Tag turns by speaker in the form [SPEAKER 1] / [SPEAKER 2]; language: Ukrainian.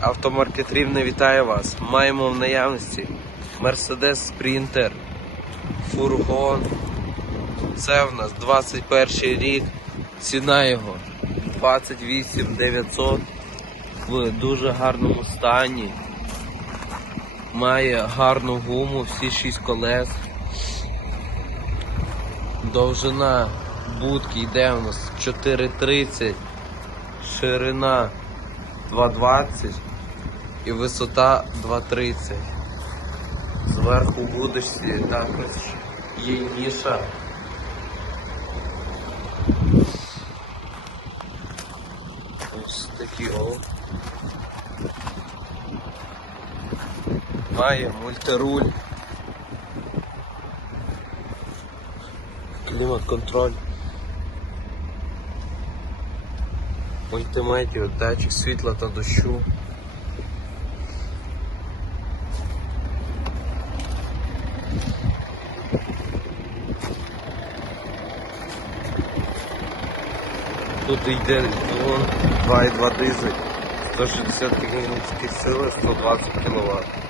[SPEAKER 1] Автомаркет Рівне вітає вас. Маємо в наявності Mercedes Sprinter, фургон. Це в нас 21 рік. Ціна його 28 900 в дуже гарному стані. Має гарну гуму, всі 6 колес. Довжина будки йде у нас 4,30, ширина 2,20 і висота 2,30. Зверху будочці також є ніша. Ось такі о. Має мультируль. Клімат-контроль. Мультиметіо, датчик світла та дощу. Тут йде двигун 2,2 дизель, 160 кінських сили, 120 кВт.